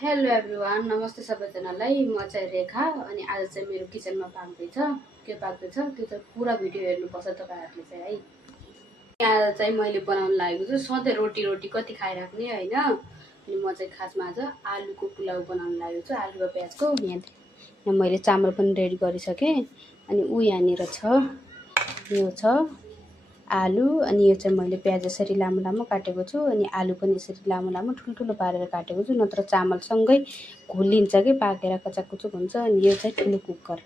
Hello everyone, नमस्ते सबैजनालाई। म चाहिँ रेखा अनि आज चाहिँ मेरो किचनमा पाक्दैछ। के पाक्दैछ त्यो चाहिँ पुरा भिडियो हेर्नुपर्छ तपाईँहरूले चाहिँ है। आज चाहिँ मैले बनाउन लागेको छु सधैँ रोटी रोटी कति खाइराख्ने होइन। अनि म चाहिँ खासमा आज आलुको पुलाउ बनाउन लागेको छु, आलु र प्याजको। यहाँ मैले चामल पनि रेडी गरिसकेँ। अनि यहाँनिर छ, यो छ आलु। अनि यो चाहिँ मैले प्याज यसरी लामो लामो काटेको छु। अनि आलु पनि यसरी लामो लामो ठुल्ठुलो पारेर काटेको छु, नत्र चामलसँगै घुलिन्छ कि पाकेर कचाककुचुक हुन्छ। अनि यो चाहिँ ठुलो कुकर,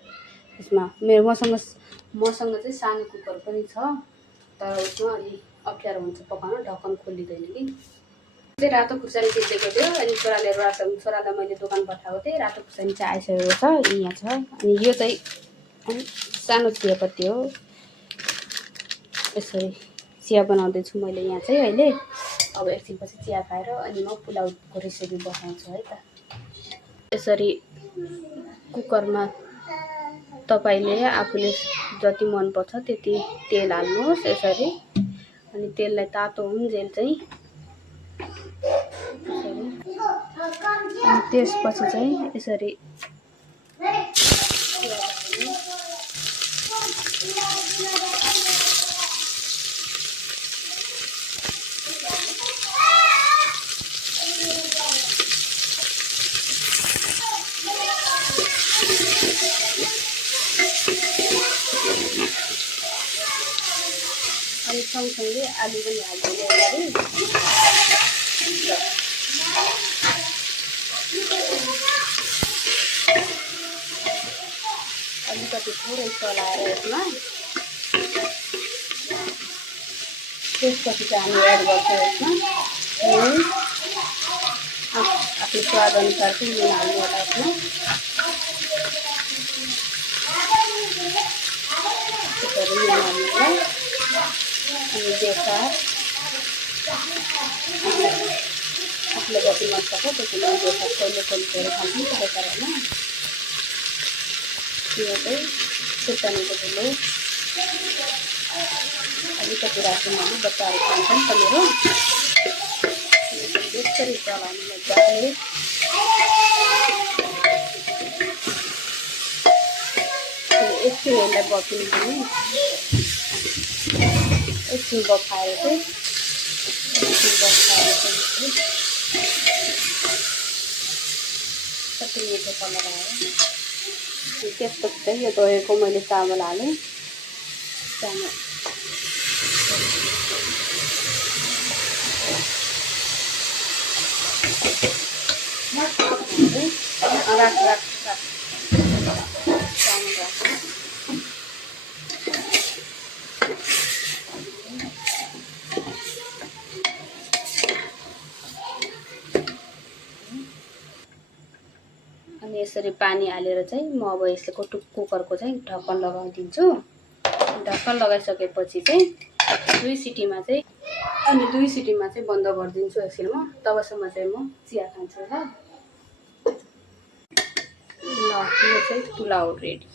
यसमा मसँग चाहिँ सानो कुकर पनि छ, तर उसमा अलि अप्ठ्यारो हुन्छ पकाउन, ढक्कन खोलिँदैन कि। चाहिँ रातो खुर्सानी टिपेको थियो। अनि छोरालाई मैले दोकान पठाएको थिएँ। रातो खुर्सानी चाहिँ आइसकेको छ, यहाँ छ। अनि यो चाहिँ सानो चियापत्ती हो। यसरी चिया बनाउँदैछु मैले यहाँ चाहिँ अहिले। अब एकछिनपछि चिया खाएर अनि म पुलाउको रेसिपी बताउँछु है त। यसरी कुकरमा तपाईँले आफूले जति मनपर्छ त्यति तेल हाल्नुहोस् यसरी। अनि तेललाई तातो हुन्जेल चाहिँ अनि त्यसपछि चाहिँ यसरी अनि सँगसँगै आलु पनि हालिदिने गरी अलिकति थोरै चलाएर यसमा त्यसपछि चाहिँ हामी एड गर्छौँ यसमा नुन। आफ्नो स्वाद अनुसार चाहिँ नुन हाल्नु होला यसमा। त्यसरी नुन हाल्नु होला। अनि बेसार आफूले जति मन पर्छ त्यति नै बेसार खोलेर खान्छौँ बेसार होइन। यो चाहिँ खुर्सानीको धुलो अलिकति राख्छौँ हामी, बच्चाहरू खान्छन् त मेरो। यसरी चलाउनु मजाले। एकछिन यसलाई बफिनु पनि, एकछिन बफाएर चाहिँ कति मिठो कलर आयो। त्यसपछि चाहिँ यो धोएको मैले चामल हालेँ। चामल राख चामल राख। अनि यसरी पानी हालेर चाहिँ म अब यसको कुकरको चाहिँ ढक्कन लगाइदिन्छु। ढक्कन लगाइसकेपछि चाहिँ 2 सिटीमा चाहिँ बन्द गरिदिन्छु एकछिन म। तबसम्म चाहिँ म चिया खान्छु ल। यो चाहिँ पुलाउ रेडी।